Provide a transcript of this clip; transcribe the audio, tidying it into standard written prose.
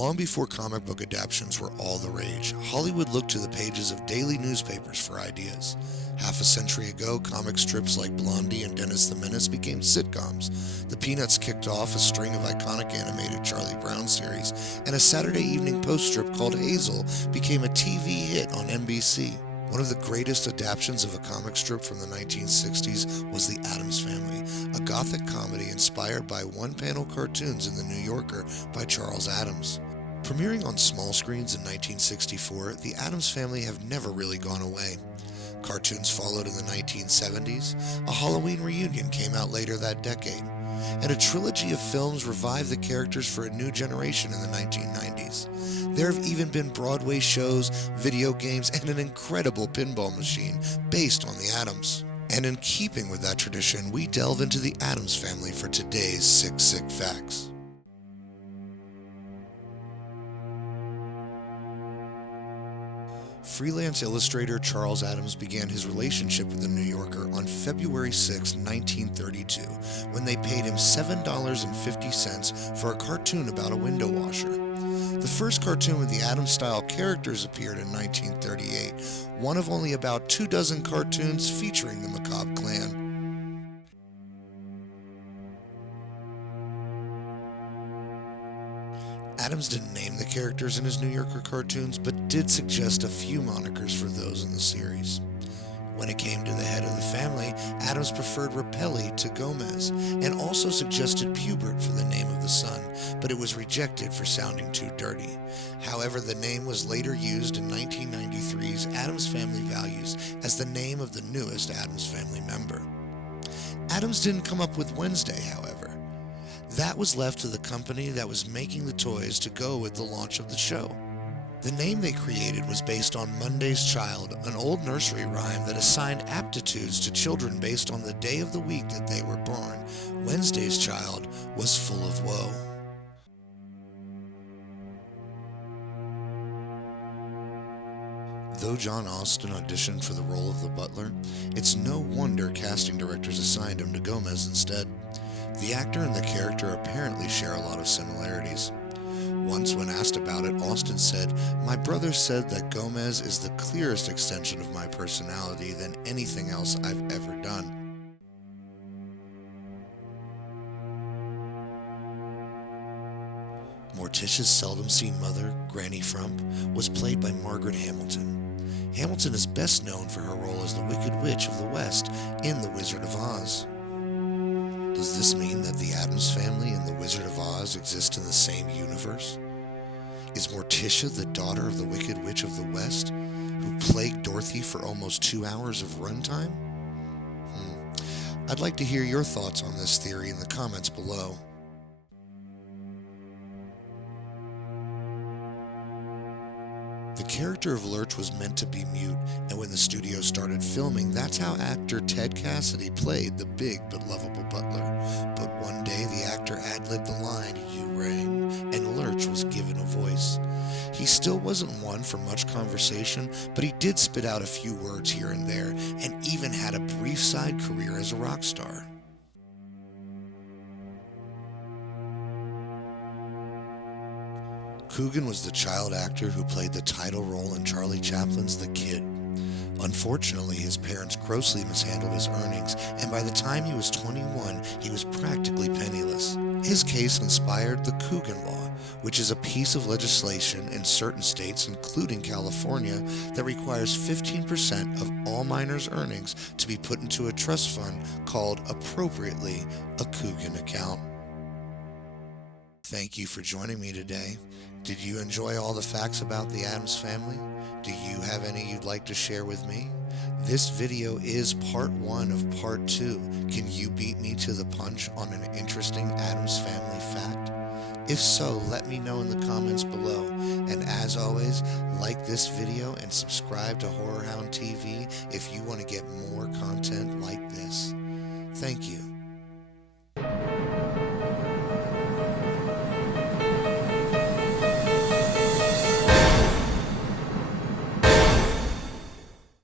Long before comic book adaptations were all the rage, Hollywood looked to the pages of daily newspapers for ideas. Half a century ago, comic strips like Blondie and Dennis the Menace became sitcoms. The Peanuts kicked off a string of iconic animated Charlie Brown series, and a Saturday Evening Post strip called Hazel became a TV hit on NBC. One of the greatest adaptations of a comic strip from the 1960s was The Addams Family, a gothic comedy inspired by one-panel cartoons in The New Yorker by Charles Addams. Premiering on small screens in 1964, The Addams Family have never really gone away. Cartoons followed in the 1970s, a Halloween reunion came out later that decade, and a trilogy of films revived the characters for a new generation in the 1990s. There have even been Broadway shows, video games, and an incredible pinball machine based on the Addams. And in keeping with that tradition, we delve into the Addams Family for today's Sick Facts. Freelance illustrator Charles Addams began his relationship with The New Yorker on February 6, 1932, when they paid him $7.50 for a cartoon about a window washer. The first cartoon with the Addams-style characters appeared in 1938, one of only about 24 cartoons featuring the macabre clan. Addams didn't name the characters in his New Yorker cartoons, but did suggest a few monikers for those in the series. When it came to the head of the family, Addams preferred Rapelli to Gomez, and also suggested Pubert for the name of the son, but it was rejected for sounding too dirty. However, the name was later used in 1993's Addams Family Values as the name of the newest Addams Family member. Addams didn't come up with Wednesday, however. That was left to the company that was making the toys to go with the launch of the show. The name they created was based on Monday's Child, an old nursery rhyme that assigned aptitudes to children based on the day of the week that they were born. Wednesday's Child was full of woe. Though John Austen auditioned for the role of the butler, it's no wonder casting directors assigned him to Gomez instead. The actor and the character apparently share a lot of similarities. Once, when asked about it, Austen said, "My brother said that Gomez is the clearest extension of my personality than anything else I've ever done." Morticia's seldom-seen mother, Granny Frump, was played by Margaret Hamilton. Hamilton is best known for her role as the Wicked Witch of the West in The Wizard of Oz. Does this mean that the Addams Family and the Wizard of Oz exist in the same universe? Is Morticia the daughter of the Wicked Witch of the West, who plagued Dorothy for almost 2 hours of runtime? I'd like to hear your thoughts on this theory in the comments below. The character of Lurch was meant to be mute, and when the studio started filming, that's how actor Ted Cassidy played the big but lovable butler. But one day the actor ad-libbed the line, "You rang," and Lurch was given a voice. He still wasn't one for much conversation, but he did spit out a few words here and there, and even had a brief side career as a rock star. Coogan was the child actor who played the title role in Charlie Chaplin's The Kid. Unfortunately, his parents grossly mishandled his earnings, and by the time he was 21, he was practically penniless. His case inspired the Coogan Law, which is a piece of legislation in certain states, including California, that requires 15% of all minors' earnings to be put into a trust fund called, appropriately, a Coogan account. Thank you for joining me today. Did you enjoy all the facts about the Addams Family? Do you have any you'd like to share with me? This video is part 1 of part 2. Can you beat me to the punch on an interesting Addams Family fact? If so, let me know in the comments below. And as always, like this video and subscribe to HorrorHound TV if you want to get more content like this. Thank you.